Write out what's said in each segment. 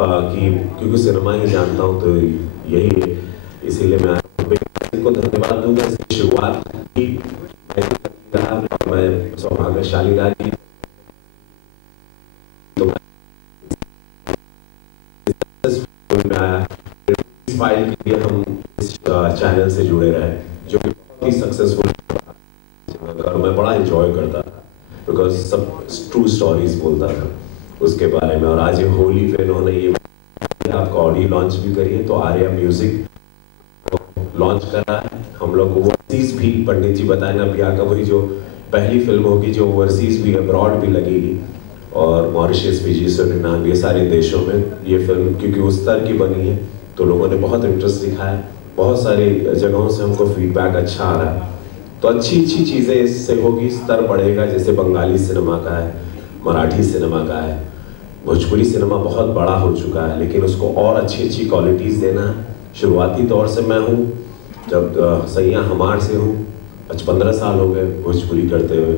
कि क्योंकि सिनेमा ही जानता हूँ तो यही है, इसीलिए मैं को धन्यवाद दूंगा। इसकी शुरुआत की मैं सौभाग्यशाली रहा कि फाइल के लिए हम इस चैनल से जुड़े रहे, जो बहुत ही सक्सेसफुल और मैं बड़ा एंजॉय करता था बिकॉज सब ट्रू स्टोरीज बोलता था उसके बारे में। और आज ये होली पे इन्होंने ये आपका ऑडियो लॉन्च भी करी है, तो आर्या म्यूजिक लॉन्च करा है। हम लोग ओवरसीज भी, पंडित जी बताए ना, बिया का वही जो पहली फिल्म होगी जो ओवरसीज भी अब्रॉड भी लगेगी, और मॉरिशस, फिजी, सूरीनाम, ये सारे देशों में ये फिल्म क्योंकि उस स्तर की बनी है तो लोगों ने बहुत इंटरेस्ट दिखाया। बहुत सारी जगहों से हमको फीडबैक अच्छा आ रहा है, तो अच्छी अच्छी चीज़ें इससे होगी, स्तर बढ़ेगा। जैसे बंगाली सिनेमा का है, मराठी सिनेमा का है, भोजपुरी सिनेमा बहुत बड़ा हो चुका है, लेकिन उसको और अच्छी अच्छी क्वालिटीज़ देना है। शुरुआती तौर से मैं हूँ, जब सैया हमार से हूँ, 15 साल हो गए भोजपुरी करते हुए।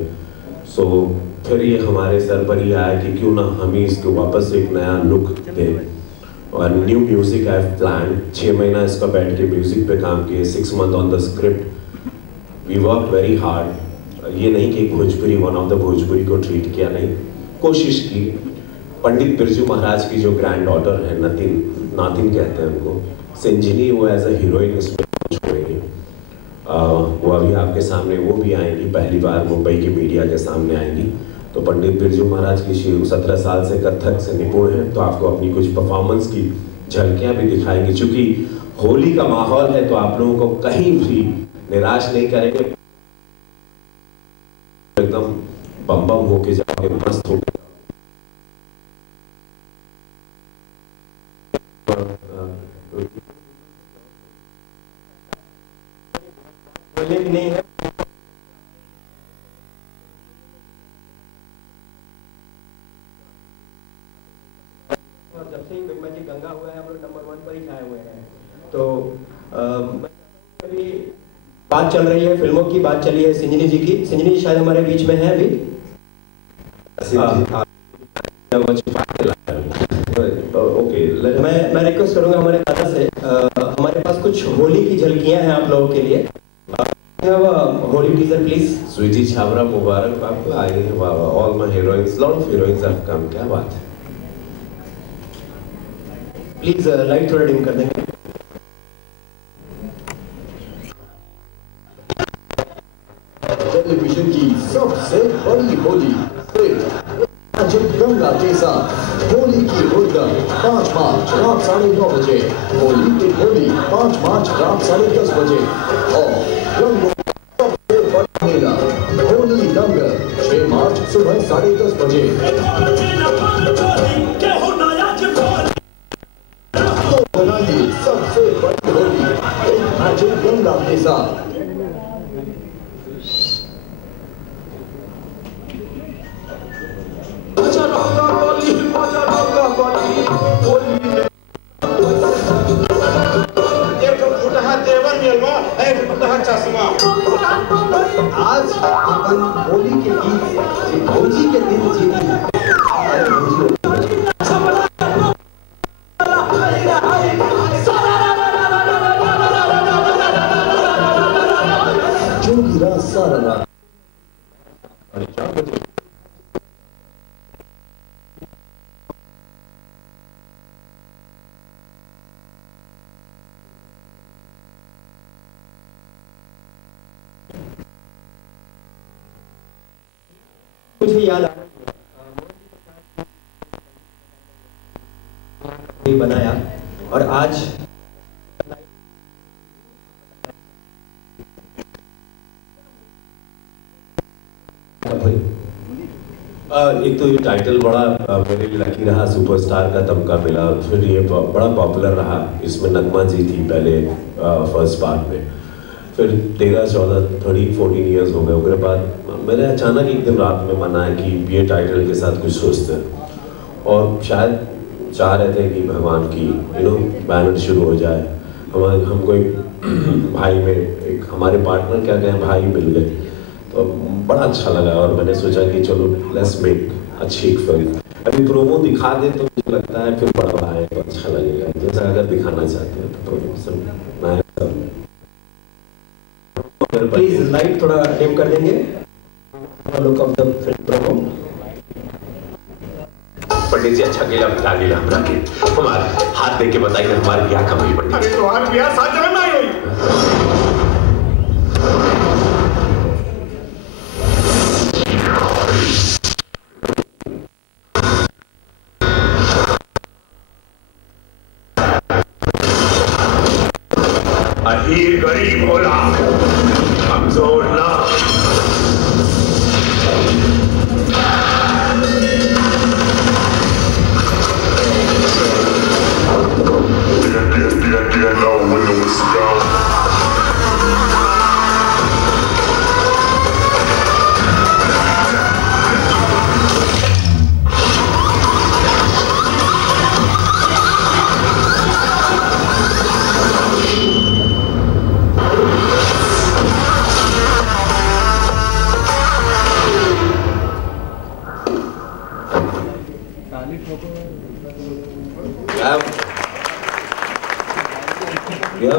सो फिर ये हमारे सर पर ही आया कि क्यों ना हम ही इसको वापस एक नया लुक दें, और न्यू म्यूजिक आई प्लान। 6 महीना इसका बैठ के म्यूजिक पे काम किए, 6 month on the script, we work very hard. ये नहीं कि Bhojpuri one of the Bhojpuri को ट्रीट किया, नहीं, कोशिश की। पंडित बिरजू महाराज की जो ग्रैंड डॉटर है नातिन कहते हैं उनको, संजिनी, वो एज अ हीरोइन इसमें छोड़ेगी। वो अभी आपके सामने वो भी आएंगी, पहली बार मुंबई की मीडिया के सामने आएंगी। तो पंडित बिरजू महाराज की 17 साल से कथक से निपुण है, तो आपको अपनी कुछ परफॉर्मेंस की झलकियां भी दिखाएंगी। चूंकि होली का माहौल है तो आप लोगों को कहीं भी निराश नहीं करेंगे, एकदम बम बम होके जाओगे, मस्त होके। नहीं है जब से ही मैजिक गंगा हुआ है हम लोग नंबर 1 पर ही छाए हुए हैं। तो अभी बात चल रही है, फिल्मों की बात चली है संजिनी जी की। संजिनी जी शायद हमारे बीच में है अभी। ओके, मैं रिक्वेस्ट करूंगा हमारे दादा से, हमारे पास कुछ होली की झलकियां हैं आप लोगों के लिए। Holi teaser please. स्वीटी छाबरा मुबारक आपको आई है, all my heroines, lot of heroines have come, क्या बात है। प्लीज लाइट थोड़ा डिम कर देंगे। टेलीविजन की सबसे बड़ी होली गंगा के साथ होली की होलिका 5 मार्च रात 9:30 बजे, होली की होली 5 मार्च रात 10:30 बजे, और रंगों सबसे बड़ा मेला होली दंगल 6 मार्च सुबह 10:30 बजे। तो बनाइए सबसे बड़ी होली एक मैजिक गंगा के साथ। आज अपन होली के गीत भौजी के दिन जीती जो गिरा सारा मुझे याद आ बनाया, और आज एक तो ये टाइटल बड़ा मेरे लिए लकी रहा, सुपरस्टार का तमगा मिला, फिर ये बड़ा पॉपुलर रहा। इसमें नगमा जी थी पहले फर्स्ट पार्ट में, फिर 13, 14, 13, 14 ईयर्स हो गए। उसके बाद मैंने अचानक एक दिन रात में मना है कि ये टाइटल के साथ कुछ सोचते हैं, और शायद चाह रहे थे कि भगवान की बैनर शुरू हो जाए। हमको एक भाई में एक हमारे पार्टनर क्या कहें भाई मिल गए, तो बड़ा अच्छा लगा, और मैंने सोचा कि चलो लेट्स मेक अच्छी एक फिल्म। अभी प्रोमो दिखा दे तो मुझे लगता है फिर बड़ा आए तो अच्छा लगेगा, जैसा अगर दिखाना चाहते हैं तो प्रोमोशन प्लीज लाइट थोड़ा डिम कर देंगे। Look of the film promo. Pandit ji अच्छा केला बता दिला हमरा के, हमारे हाथ देख के बताइए हमारी क्या कमी पंडित। अरे तो आप बिहार साथ जन्म नहीं हुई। अहीर गरीब होला, कमजोर ना।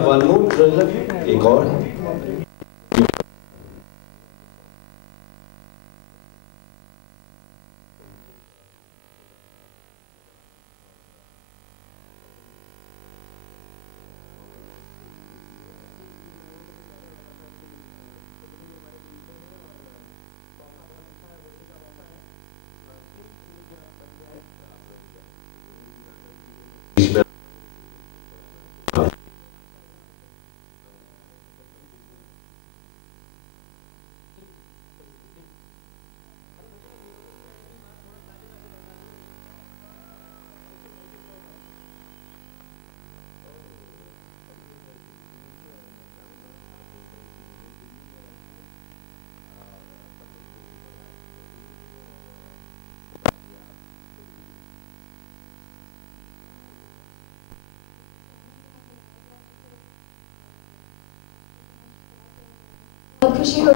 वन मोर ट्रेलर, एक और खुशी हो।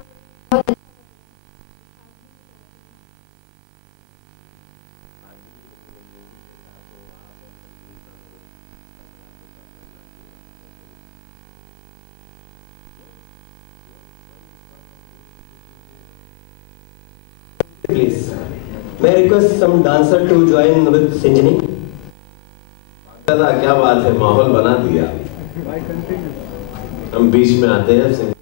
प्लीज मैं request some dancer to join with Sinjini. दादा क्या बात है, माहौल बना दिया। हम बीच में आते हैं।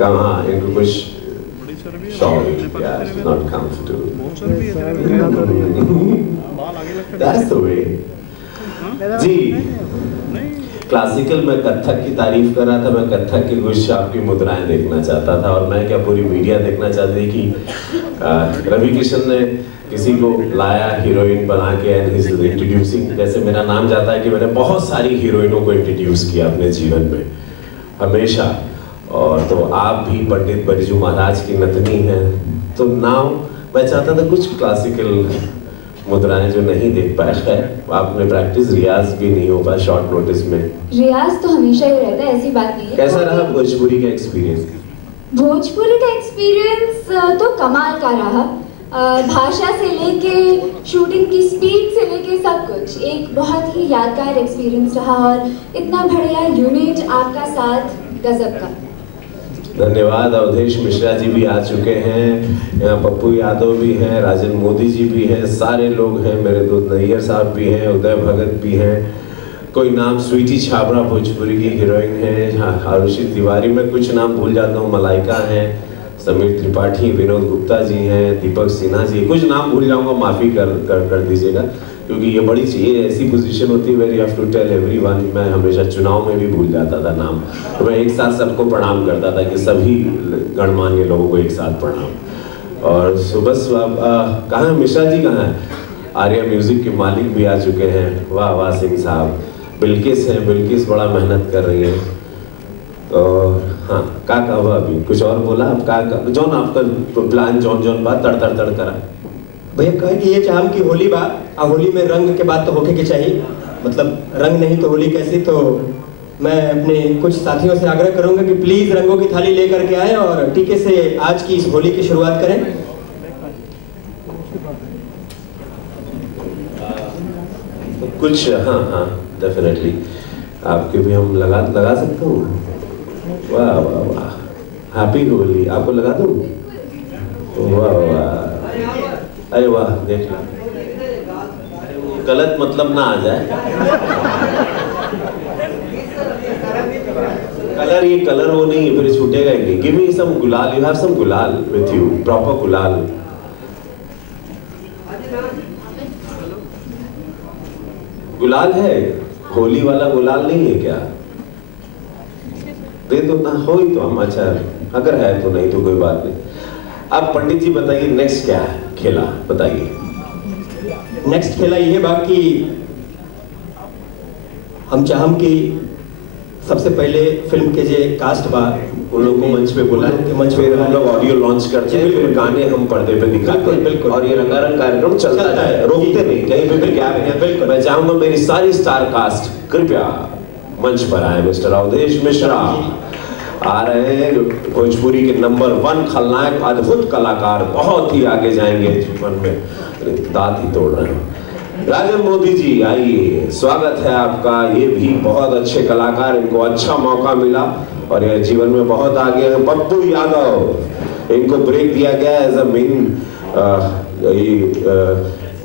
कहाँ इनको कुछ शौक यार, not comfortable. That's the way. जी, क्लासिकल में कथक की तारीफ कर रहा था, मैं कथक की कुछ आपकी मुद्राएं देखना चाहता था, और मैं क्या पूरी मीडिया देखना चाहती थी कि रवि किशन ने किसी को लाया हीरोइन बना के एंड ही इज इंट्रोड्यूसिंग। जैसे मेरा नाम जाता है कि मैंने बहुत सारी हीरोइनों को इंट्रोड्यूस किया अपने जीवन में हमेशा, और तो आप भी पंडित बरिजू महाराज की नतनी हैं, तो नाउ मैं चाहता था कुछ क्लासिकल मुद्राएं जो नहीं देख पाए। खैर आपने प्रैक्टिस, रियाज भी नहीं हो पाया शॉर्ट नोटिस में। रियाज तो हमेशा ही रहता है, ऐसी बात नहीं है। कैसा रहा भोजपुरी का एक्सपीरियंस? भोजपुरी का एक्सपीरियंस तो कमाल का रहा। भाषा से लेके शूटिंग की स्पीड से लेके सब कुछ एक बहुत ही यादगार एक्सपीरियंस रहा, और इतना बढ़िया यूनिट आपका साथ गजब का। धन्यवाद। अवधेश मिश्रा जी भी आ चुके हैं, यहाँ पप्पू यादव भी हैं, राजन मोदी जी भी हैं, सारे लोग हैं, मेरे दोस्त नैयर साहब भी हैं, उदय भगत भी हैं, कोई नाम स्वीटी छाबड़ा भोजपुरी की हीरोइन है, आरुषि तिवारी, मैं कुछ नाम भूल जाता हूँ, मलाइका हैं, समीर त्रिपाठी, विनोद गुप्ता जी हैं, दीपक सिन्हा जी, कुछ नाम भूल जाऊंगा माफ़ी कर दीजिएगा, क्योंकि ये बड़ी चीज़ ऐसी पोजीशन होती है where you have to tell everyone. मैं हमेशा चुनाव में भी भूल जाता था नाम, तो मैं एक साथ सबको प्रणाम करता था कि सभी गणमान्य लोगों को एक साथ प्रणाम। और सुबह कहाँ मिश्रा जी कहाँ हैं? आर्या म्यूजिक के मालिक भी आ चुके हैं, वाह वाह सिंह साहब। बिल्किस हैं, बिल्किस बड़ा मेहनत कर रही है। तो हाँ, का हुआ अभी कुछ और बोला आप? का जॉन आपका प्लान जॉन बात तड़ करा भैया कहे कि ये चाहम की होली बात, होली में रंग के बात तो होके के चाहिए, मतलब रंग नहीं तो होली कैसी। तो मैं अपने कुछ साथियों से आग्रह करूंगा कि प्लीज रंगों की थाली लेकर के आए और टीके से आज की इस होली की शुरुआत करें। तो कुछ हाँ डेफिनेटली आपके भी हम लगा सकते हो। वाह वाह वाह, हैप्पी होली आपको लगा दूं? वाह वाह, अरे वाह, देख लो गलत मतलब ना आ जाए। कलर, ये कलर वो नहीं है, फिर छूटेगा ही नहीं। गिव मी सम गुलाल, यू हैव सम गुलाल विथ यू, प्रॉपर गुलाल। गुलाल है, होली वाला गुलाल नहीं है क्या? दे दो ना, हो ही तो हम, अच्छा अगर है तो, नहीं तो कोई बात नहीं। अब पंडित जी बताइए नेक्स्ट क्या है खेला, बताइए। नेक्स्ट खेला ये बाकी हम चाहम कि सबसे पहले फिल्म के जे कास्ट बा उन लोगों को मंच पे बुलाएं, मंच पे हम लोग ऑडियो लॉन्च करते हैं, फिर गाने हम पर्दे पे दिखाते हैं, बिल्कुल, और ये रंगारंग कार्यक्रम चलता है, रोकते नहीं, कहीं पे भी गैप नहीं। बिल्कुल, मैं चाहूंगा मेरी सारी स्टार कास्ट कृपया मंच पर आए। मिस्टर अवधेश मिश्रा आ रहे हैं, भोजपुरी के नंबर 1 खलनायक, अद्भुत कलाकार, बहुत ही आगे जाएंगे जीवन में, दांत ही तोड़ रहे हैं। राजन मोदी जी आइए, स्वागत है आपका। ये भी बहुत अच्छे कलाकार, इनको अच्छा मौका मिला और ये जीवन में बहुत आगे हैं। पप्पू यादव, इनको ब्रेक दिया गया एज अ मेन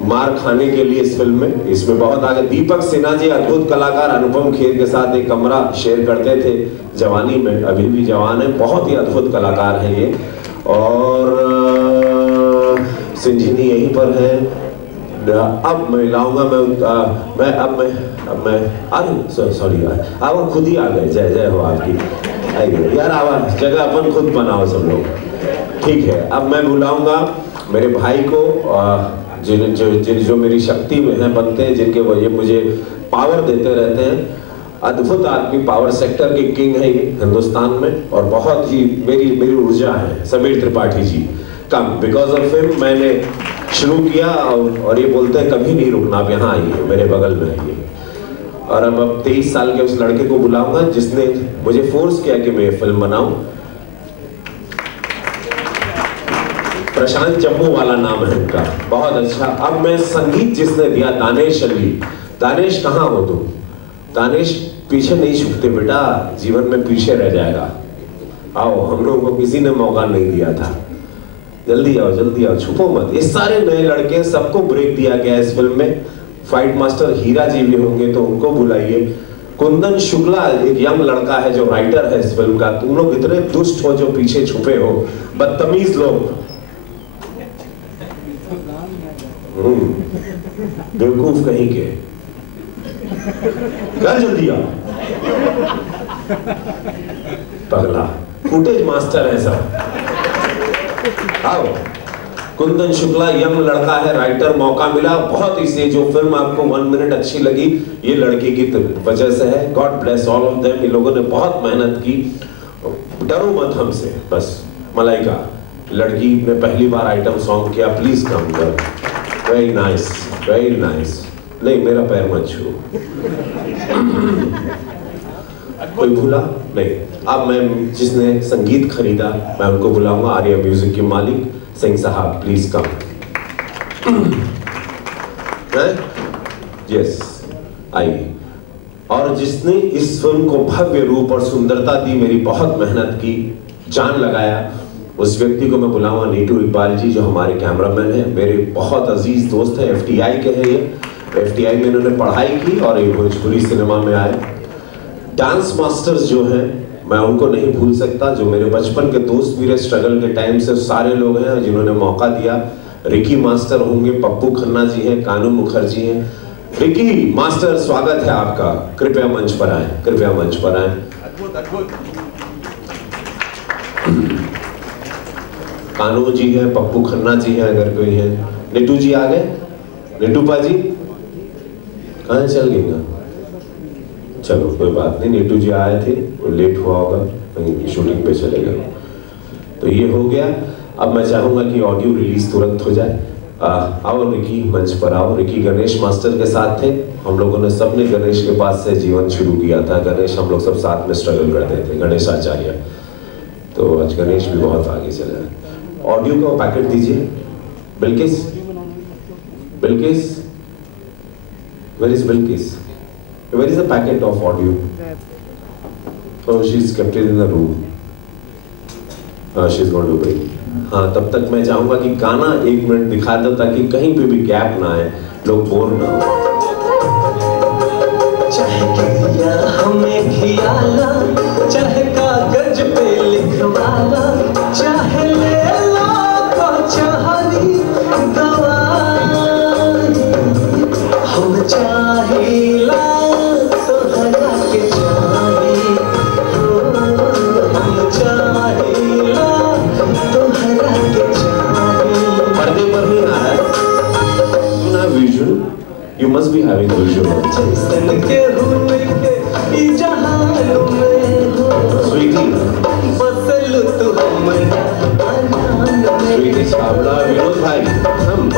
मार खाने के लिए इस फिल्म में, इसमें बहुत आगे। दीपक सिन्हा जी अद्भुत कलाकार, अनुपम खेर के साथ एक कमरा शेयर करते थे जवानी में, अभी भी जवान है, बहुत ही अद्भुत कलाकार हैं ये। और सिंझनी यहीं पर है। अब मैं लाऊंगा, मैं अरे सॉरी, आप खुद ही आ गए, जय जय हो आपकी। आइए यार, आवाज जगह अपन खुद बनाओ सब लोग, ठीक है। अब मैं बुलाऊंगा मेरे भाई को, जो मेरी शक्ति में है, बनते हैं, जिनके वजह मुझे पावर देते रहते हैं। अद्भुत आदमी, पावर सेक्टर के किंग है ये हिंदुस्तान में, और बहुत ही मेरी ऊर्जा है। समीर त्रिपाठी जी कम, बिकॉज ऑफ हिम मैंने शुरू किया, और ये बोलते हैं कभी नहीं रुकना, आप यहाँ आइए, मेरे बगल में आइए। और अब 23 साल के उस लड़के को बुलाऊंगा जिसने मुझे फोर्स किया कि मैं ये फिल्म बनाऊं। प्रशांत जम्मू वाला नाम है उनका, बहुत अच्छा। अब मैं संगीत जिसने दिया, दानेश अली। दानेश कहाँ हो तुम? दानेश पीछे नहीं छुपते बेटा, जीवन में पीछे रह जाएगा। आओ, हम लोगों को किसी ने मौका नहीं दिया था, जल्दी आओ जल्दी आओ, छुपो मत। ये सारे नए लड़के, सबको ब्रेक दिया गया इस फिल्म में। फाइट मास्टर हीरा जी भी होंगे तो उनको बुलाइए। कुंदन शुक्ला एक यंग लड़का है जो राइटर है इस फिल्म का। तुम लोग इतने दुष्ट हो जो पीछे छुपे हो, बदतमीज लोग, बेवकूफ कहीं के। कर जल्दी आ, पगला फुटेज मास्टर है सब। आओ, कुंदन शुक्ला यंग लड़का है, राइटर, मौका मिला बहुत इसे। जो फिल्म आपको 1 मिनट अच्छी लगी ये लड़के की वजह से है। God bless all of them. इन लोगों ने बहुत मेहनत की, डरो मत हमसे बस। मलाइका लड़की ने पहली बार आइटम सॉन्ग किया, प्लीज कम कर। Very nice, very nice. नहीं मेरा पैर मत छू। कोई भूला नहीं। अब मैं जिसने संगीत खरीदा मैं उनको बुलाऊंगा, आर्या म्यूजिक के मालिक सिंह साहब, प्लीज कम। यस आइए। और जिसने इस फिल्म को भव्य रूप और सुंदरता दी, मेरी बहुत मेहनत की, जान लगाया, उस व्यक्ति को मैं बुलाऊंगा नीटू इकबाल जी, जो हमारे कैमरामैन हैं, मेरे बहुत अजीज दोस्त हैं, FTI के हैं ये। FTI में इन्होंने पढ़ाई की और ये भोजपुरी सिनेमा में आए। डांस मास्टर्स जो हैं मैं उनको नहीं भूल सकता, जो मेरे बचपन के दोस्त, मेरे स्ट्रगल के टाइम से सारे लोग हैं जिन्होंने मौका दिया। रिकी मास्टर होंगे, पप्पू खन्ना जी हैं, कानू मुखर्जी हैं। रिकी मास्टर स्वागत है आपका, कृपया मंच पर आए, कृपया मंच पर आए। कानू जी हैं, पप्पू खन्ना जी हैं अगर कोई है। निटू जी आ गए? निटू पाजी कहाँ चल गए? चलो कोई बात नहीं, नीटू जी आए थे, वो लेट हुआ होगा, कहीं शूटिंग पे चले गए। तो ये हो गया। अब मैं चाहूंगा कि ऑडियो रिलीज तुरंत हो जाए। आओ रिकी मंच पर आओ। रिकी गणेश मास्टर के साथ थे, हम लोगों ने सबने गणेश के पास से जीवन शुरू किया था। गणेश हम लोग सब साथ में स्ट्रगल करते थे, गणेश आचार्य। तो आज गणेश भी बहुत आगे चला है। ऑडियो का पैकेट दीजिए। Bilkis, Bilkis, where is Bilkis? Where is the packet of audio? Oh, she's kept it in the room. She's going to bring. हाँ, तब तक मैं चाहूँगा कि गाना 1 मिनट दिखा दो ताकि कहीं पे भी गैप ना आए, लोग बोर ना हो। चाहे किया हमें खियाला, चाहे कागज पे लिखवाला, चाहे ले लो तो चाहनी दवाई, हम चाहिला You must be having visual. Sweetie. Sweetie, Chhabra Vinod भाई, हम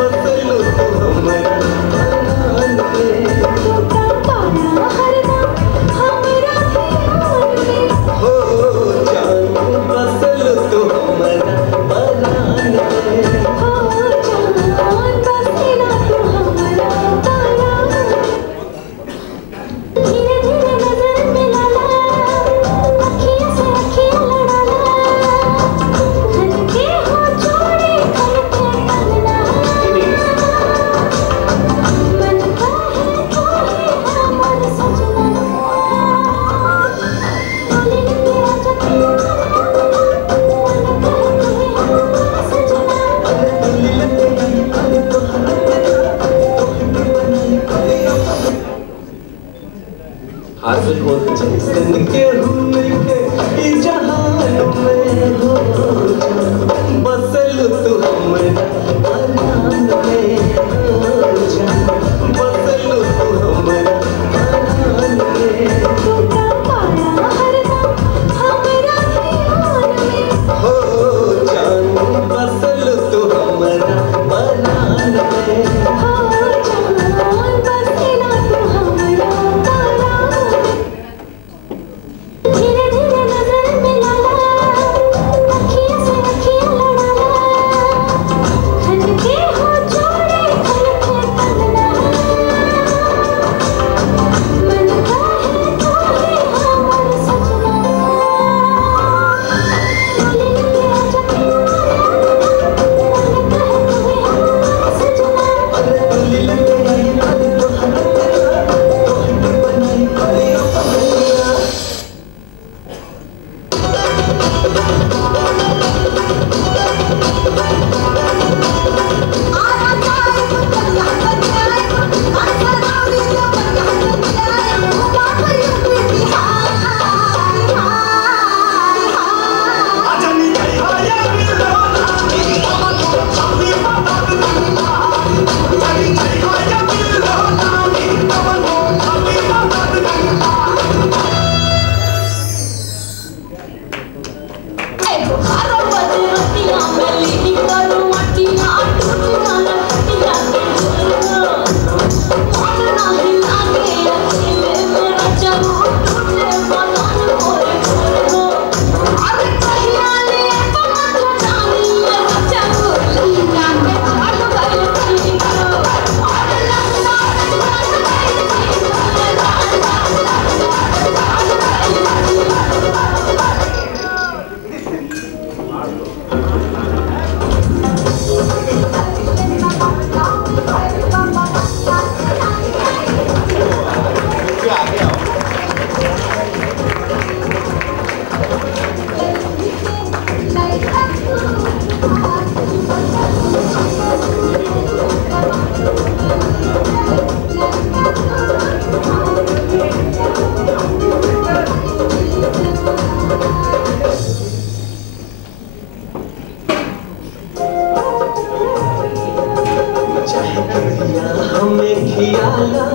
चाहे कहिया हमें खियाला,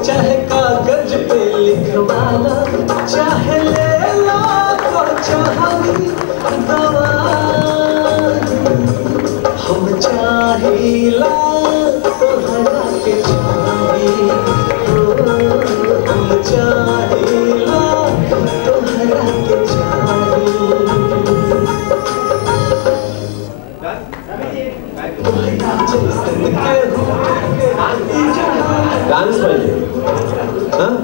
चाहे कागज पे लिखवाला, चाहे ले ला तो चाहे दवा, हम चाहिला तोहरा के चाही, हम चाहिला तोहरा के चाही। डान्स पाहिजे, हाँ?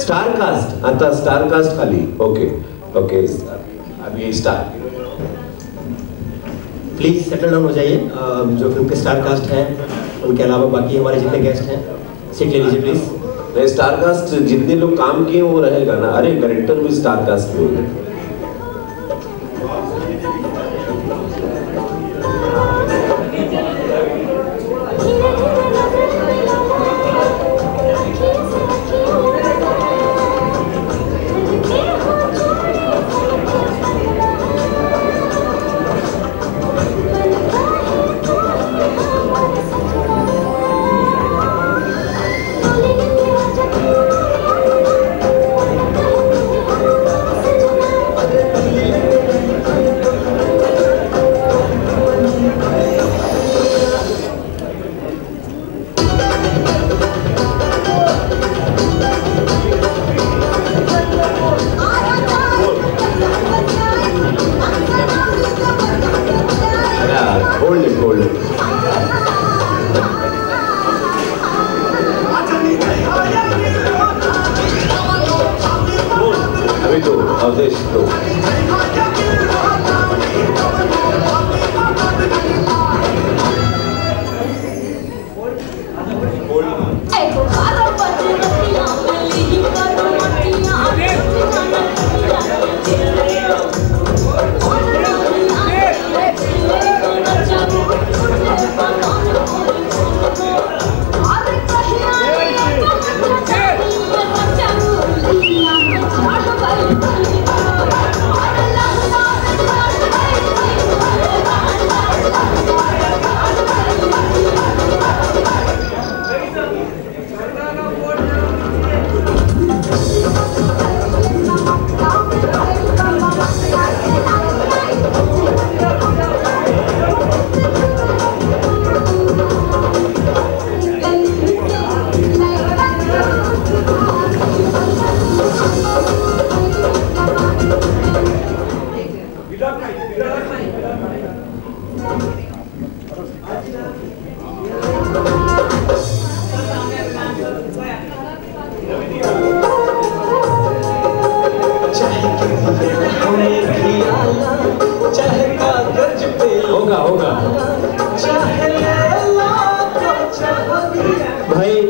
स्टार कास्ट, आता स्टार कास्ट खाली, ओके ओके, अभी स्टार। प्लीज सेटल डाउन हो जाइए। जो फिल्म के स्टार कास्ट हैं उनके अलावा बाकी हमारे जितने गेस्ट हैं सीट ले लीजिए प्लीज। स्टार कास्ट जितने लोग काम किए वो रहेगा ना, अरे डायरेक्टर भी स्टार कास्ट में होगा।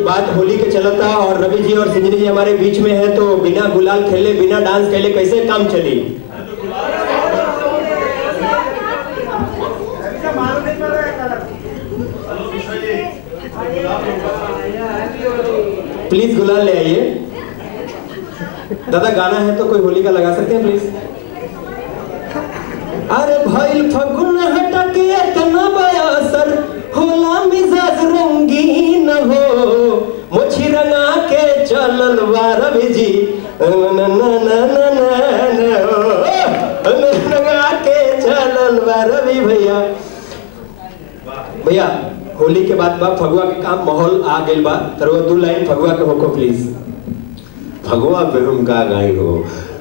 बात होली के चलता और रवि जी और सिंजनी जी हमारे बीच में है, तो बिना गुलाल खेले बिना डांस खेले कैसे काम चली? प्लीज गुलाल ले आइए। दादा गाना है तो कोई होली का लगा सकते हैं प्लीज? अरे भाई फगुन हटके तना बयासर होला मिजाज रंगीन हो, मुझी रंगा के चलल रवि जी रंगा के चलल रवि भैया। भैया होली के बाद बा फगुआ के काम माहौल आ गइल बा, तरवा 2 लाइन फगुआ के होको प्लीज। फगुआ पे हम का गाई हो,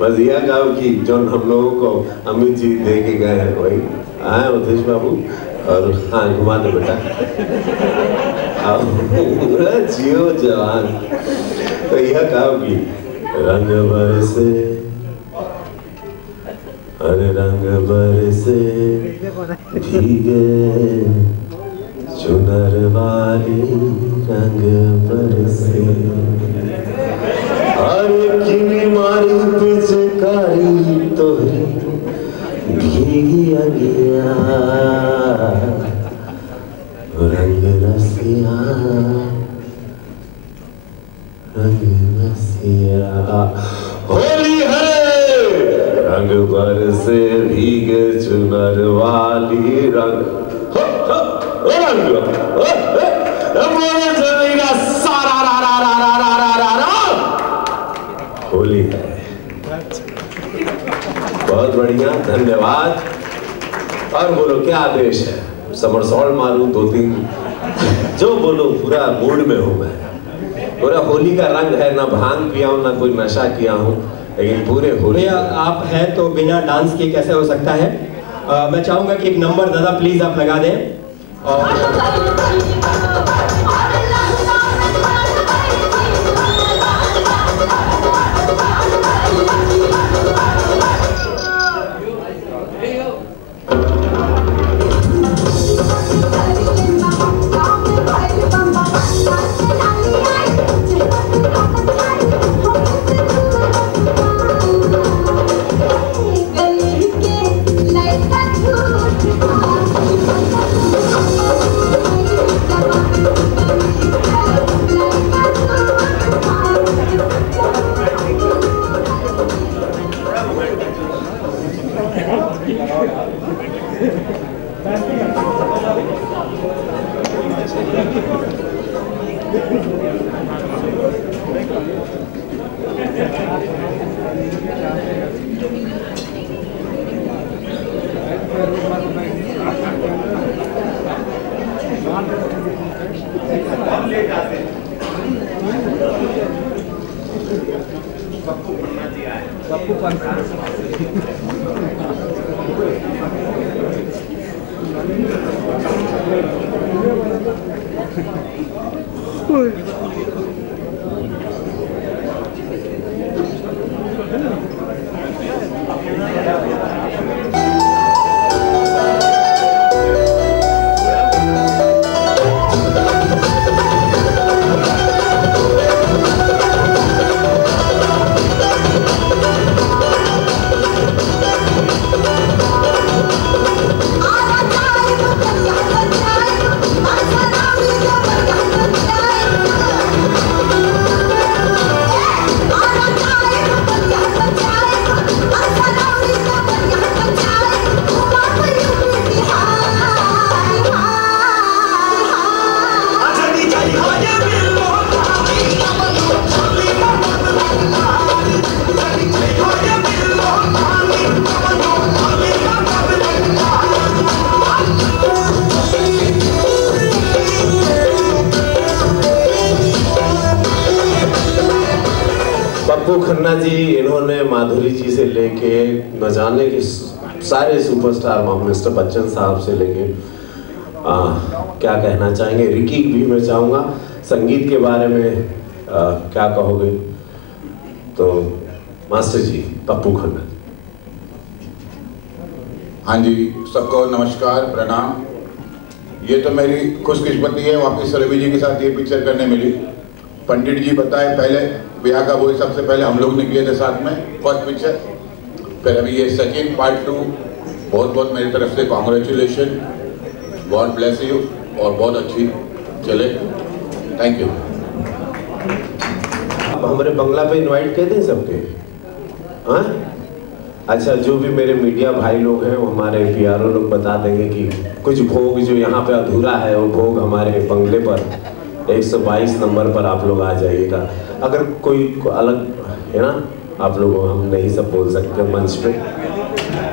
बस यह गाओ कि जो हम लोगों को अमित जी दे के गए हैं वही आए उदेश बाबू, और हाँ घुमा दो बेटा, जियो जवान। तो यह गाओ कि रंग बरसे अरे रंग बरसे भीगे चुनर वाली रंग बरसे, अरे किनी मारी पिचकारी तोहरी भीगी गया रंग रसिया होली है रंग बरसे भीगे चुनर वाली रंग बोलो जरा सारा रा रा रा रा रा रा रा रा। होली है। बहुत बढ़िया, धन्यवाद। और बोलो क्या आदेश है? समरसॉल्ट मारूं 2-3? जो बोलो, पूरा मूड में हूं मैं। पूरा होली का रंग है, ना भांग पिया हूं ना कोई नशा किया हूं, लेकिन पूरे होली। भैया आप हैं तो बिना डांस किए कैसे हो सकता है? मैं चाहूंगा कि एक नंबर दादा प्लीज आप लगा दें। और पप्पू खन्ना जी, इन्होंने माधुरी जी से लेके न जाने के सारे सुपरस्टार, मिस्टर बच्चन साहब से लेके क्या कहना चाहेंगे, रिकी भी मैं चाहूँगा संगीत के बारे में क्या कहोगे? तो मास्टर जी, पप्पू खन्ना। हाँ जी, सबको नमस्कार, प्रणाम। ये तो मेरी खुशकिस्मती है वापस रवि जी के साथ ये पिक्चर करने मिली। पंडित जी बताए पहले ब्याह का वही सबसे पहले हम लोग ने किए थे साथ में फर्स्ट पिक्चर, फिर अभी ये सेकेंड पार्ट 2। बहुत बहुत मेरी तरफ से कॉन्ग्रेचुलेशन, गॉड ब्लेस यू, और बहुत अच्छी चले, थैंक यू। अब हमारे बंगला पे इनवाइट कर दें सबके? हाँ अच्छा, जो भी मेरे मीडिया भाई लोग हैं, वो हमारे पीआरओ लोग बता देंगे कि कुछ भोग जो यहाँ पे अधूरा है, वो भोग हमारे बंगले पर 122 नंबर पर आप लोग आ जाइएगा। अगर कोई अलग है ना, आप लोगों हम नहीं सब बोल सकते मंच पे।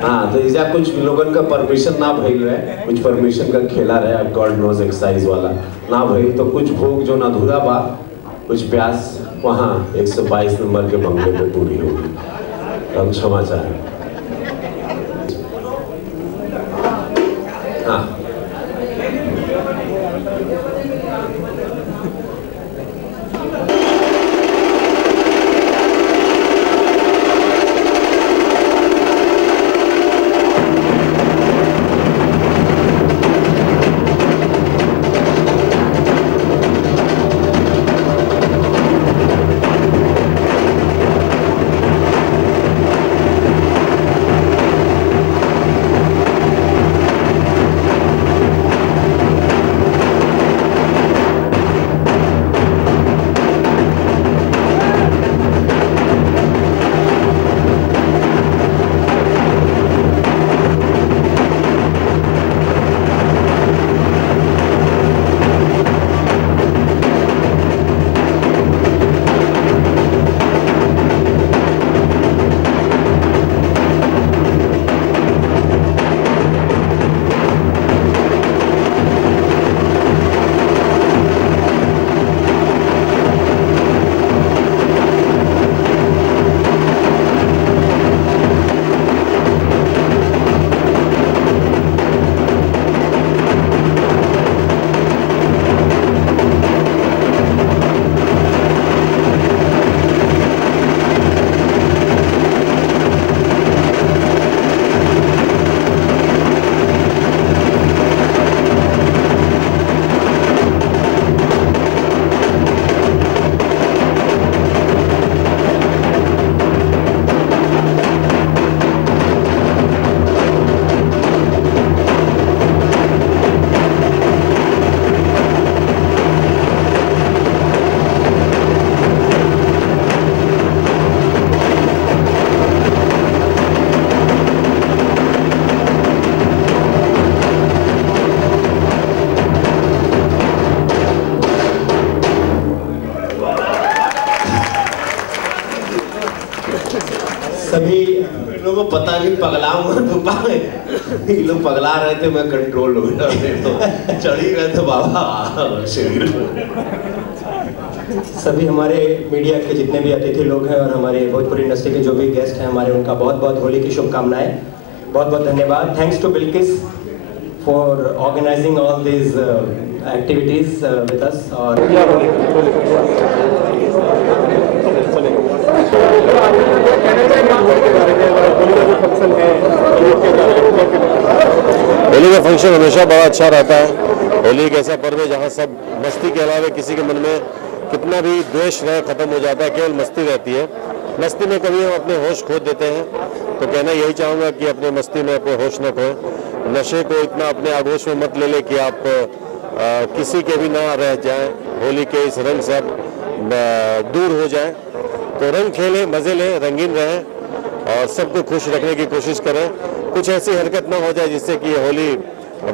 हाँ, तो इजा कुछ लोगों का परमिशन ना भइल रहे, कुछ परमिशन का खेला रहे, गॉड नोज एक्साइज वाला ना भइल, तो कुछ भोग जो ना अधूरा बा, कुछ प्यास वहाँ 122 नंबर के बंगले पे पूरी होगी। हम क्षमा चाहें। हाँ लोगों को पता नहीं पगलाऊंगा तो पाए, ये लोग पगला रहे थे, मैं कंट्रोल हो गया, तो चढ़ ही रहे थे बाबा शरीर। सभी हमारे मीडिया के जितने भी अतिथि लोग हैं और हमारे भोजपुरी इंडस्ट्री के जो भी गेस्ट हैं हमारे, उनका बहुत बहुत होली की शुभकामनाएं, बहुत बहुत धन्यवाद। Thanks to Bilkis for organising all these activities with us. और होली का फंक्शन हमेशा बड़ा अच्छा रहता है। होली एक ऐसा पर्व है जहाँ सब मस्ती के अलावा किसी के मन में कितना भी द्वेष रहे खत्म हो जाता है, केवल मस्ती रहती है। मस्ती में कभी हम अपने होश खो देते हैं, तो कहना यही चाहूँगा कि अपने मस्ती में अपने होश न खोएं, नशे को इतना अपने आगोश में मत ले ले कि आप किसी के भी ना रह जाएं। होली के इस रंग से दूर हो जाएं, तो रंग खेलें, मज़े लें, रंगीन रहें और सबको खुश रखने की कोशिश करें। कुछ ऐसी हरकत ना हो जाए जिससे कि होली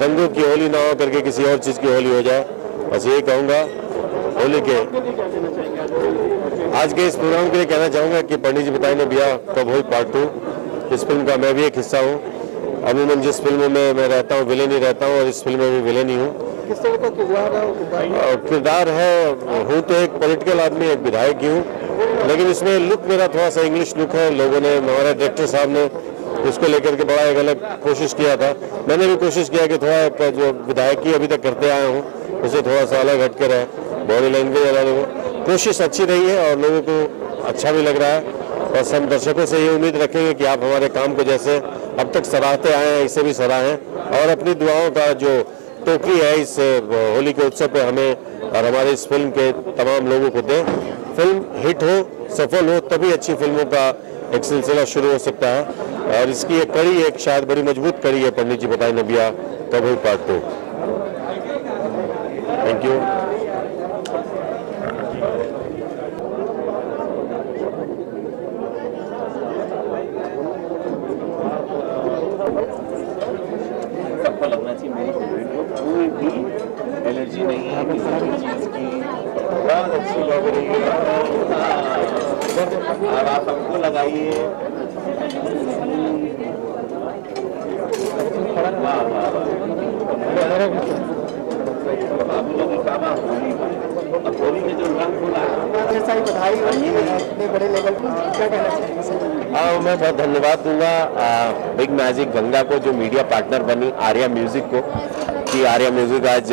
रंगों की होली ना हो करके किसी और चीज़ की होली हो जाए। बस यही कहूँगा। होली के आज के इस प्रोग्राम के लिए कहना चाहूँगा कि पंडित जी बताएंगे ब्याह कब हुई पार्ट 2। इस फिल्म का मैं भी एक हिस्सा हूँ। अमूमन जिस फिल्म में मैं रहता हूँ विलेन ही रहता हूँ और इस फिल्म में भी विलेन ही हूँ। किस तरह का किरदार है, हूँ तो एक पॉलिटिकल आदमी, एक विधायक ही हूँ, लेकिन इसमें लुक मेरा थोड़ा सा इंग्लिश लुक है। लोगों ने, हमारे डायरेक्टर साहब ने उसको लेकर के बड़ा एक अलग कोशिश किया था। मैंने भी कोशिश किया कि थोड़ा जो विधायकी अभी तक करते आए हूँ उसे थोड़ा सा अलग हट के रहे, बॉडी लैंग्वेज अलग। कोशिश अच्छी रही है और लोगों को अच्छा भी लग रहा है। बस हम दर्शकों से ये उम्मीद रखेंगे कि आप हमारे काम को जैसे अब तक सराहते आए हैं इसे भी सराहें और अपनी दुआओं का जो टोकरी है इस होली के उत्सव पे हमें और हमारे इस फिल्म के तमाम लोगों को दें। फिल्म हिट हो, सफल हो, तभी अच्छी फिल्मों का एक सिलसिला शुरू हो सकता है और इसकी एक कड़ी, एक शायद बड़ी मजबूत कड़ी है पंडित जी बताएं नबिया कब हुई पार्ट 2। Thank you. सबको लगना चाहिए मेरी कोई भी एलर्जी नहीं है किसी भी चीज़ की, बहुत अच्छी लग रही है और आप सबको लगाइए। वाह वाह होली में जो रंग फूला जैसा ही बधाई इतने बड़े लेवल पर, क्या कहना चाहिए? मैं बहुत धन्यवाद दूंगा बिग मैजिक गंगा को जो मीडिया पार्टनर बनी आर्या म्यूजिक को, कि आर्या म्यूजिक आज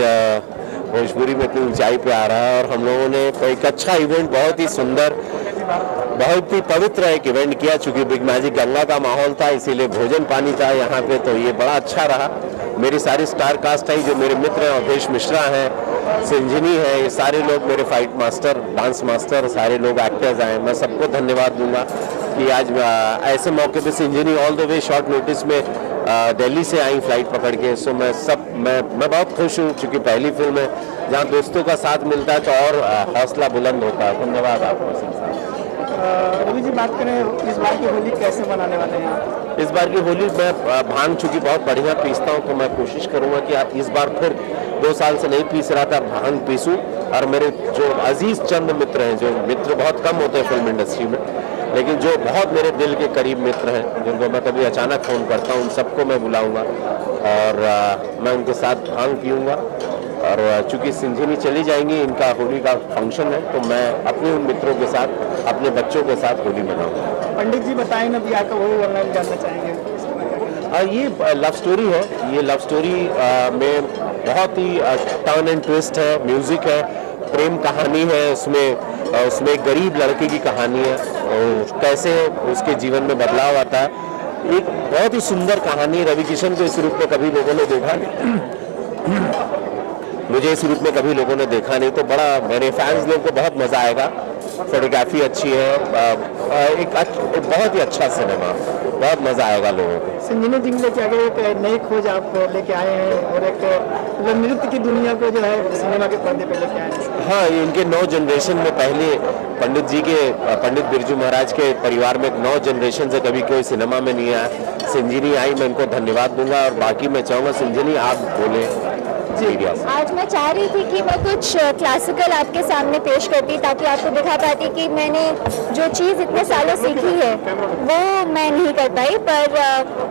भोजपुरी में इतनी ऊंचाई पे आ रहा है और हम लोगों ने एक अच्छा इवेंट, बहुत ही सुंदर, बहुत ही पवित्र एक इवेंट किया। चूंकि बिग मैजिक गंगा का माहौल था इसीलिए भोजन पानी था यहाँ पे, तो ये बड़ा अच्छा रहा। मेरी सारी स्टार कास्ट आई, जो मेरे मित्र हैं, अवधेश मिश्रा हैं, संजनी है, ये सारे लोग मेरे फाइट मास्टर, डांस मास्टर, सारे लोग एक्टर्स आए। मैं सबको धन्यवाद दूंगा कि आज ऐसे मौके पे Sanjani all the way short notice में दिल्ली से आई फ्लाइट पकड़ के। सो मैं बहुत खुश हूँ क्योंकि पहली फिल्म है जहाँ दोस्तों का साथ मिलता है तो और हौसला बुलंद होता है। धन्यवाद आपको। रवि जी बात करें इस बार की होली कैसे मनाने वाले हैं आप? इस बार की होली मैं भांग चूंकि बहुत बढ़िया पीसता हूँ तो मैं कोशिश करूँगा कि इस बार फिर 2 साल से नहीं पीस रहा था भांग पीसूँ। और मेरे जो अजीज चंद मित्र हैं, जो मित्र बहुत कम होते हैं फिल्म इंडस्ट्री में, लेकिन जो बहुत मेरे दिल के करीब मित्र हैं जिनको मैं कभी अचानक फ़ोन करता हूँ, उन सबको मैं बुलाऊँगा और मैं उनके साथ भांग पीऊँगा। और चूंकि संजनी चली जाएंगी, इनका होली का फंक्शन है, तो मैं अपने उन मित्रों के साथ, अपने बच्चों के साथ होली मनाऊंगा। पंडित जी बताएं ना ब्याह का वही वर्णन जानना चाहेंगे। ये लव स्टोरी है। ये लव स्टोरी में बहुत ही टर्न एंड ट्विस्ट है, म्यूजिक है, प्रेम कहानी है। उसमें एक गरीब लड़के की कहानी है और कैसे उसके जीवन में बदलाव आता है। एक बहुत ही सुंदर कहानी। रवि किशन को इस रूप में कभी लोगों ने देखा नहीं, मुझे इस रूप में कभी लोगों ने देखा नहीं, तो बड़ा मेरे फैंस लोग को बहुत मज़ा आएगा। फोटोग्राफी अच्छी है, एक बहुत ही अच्छा सिनेमा, बहुत मज़ा आएगा लोगों को। संजनी जी लेके आगे एक नई खोज आप लेके आए हैं और एक नृत्य की दुनिया को जो है सिनेमा के पर्दे पे लेके आए हैं। हाँ, इनके 9 जनरेशन में पहले पंडित बिरजू महाराज के परिवार में 9 जनरेशन से कभी कोई सिनेमा में नहीं आया। संजनी आई, मैं इनको धन्यवाद दूंगा और बाकी मैं चाहूँगा संजनी आप बोले। मीडिया से। आज मैं चाह रही थी कि मैं कुछ क्लासिकल आपके सामने पेश करती ताकि आपको दिखा पाती कि मैंने जो चीज़ इतने सालों सीखी है वो मैं नहीं कर पाई, पर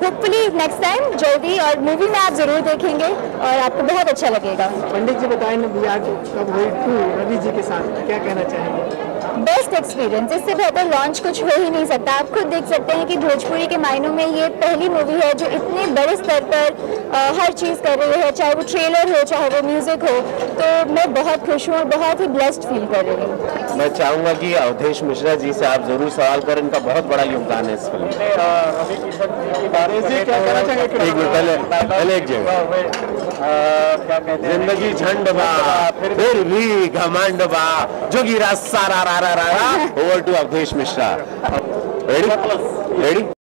होपफुली नेक्स्ट टाइम जल्दी, और मूवी में आप ज़रूर देखेंगे और आपको बहुत अच्छा लगेगा। पंडित जी बताएं ना, बिहार कब हुई 2 रवि जी के साथ, क्या कहना चाहेंगे? बेस्ट एक्सपीरियंस, इससे बेहतर लॉन्च कुछ हो ही नहीं सकता। आप खुद देख सकते हैं कि भोजपुरी के मायनों में ये पहली मूवी है जो इतने बड़े स्तर पर हर चीज़ कर रही है, चाहे वो ट्रेलर हो चाहे वो म्यूजिक हो। तो मैं बहुत खुश हूँ और बहुत ही ब्लेस्ड फील कर रही हूँ। मैं चाहूँगा कि अवधेश मिश्रा जी से आप जरूर सवाल करें, इनका बहुत बड़ा योगदान है इस फिल्म में। पहले एक जगह जिंदगी झंड बा फिर भी घमंड बा जोगिरा सारा रा रा रा। Over to Awadhesh Mishra. Ready?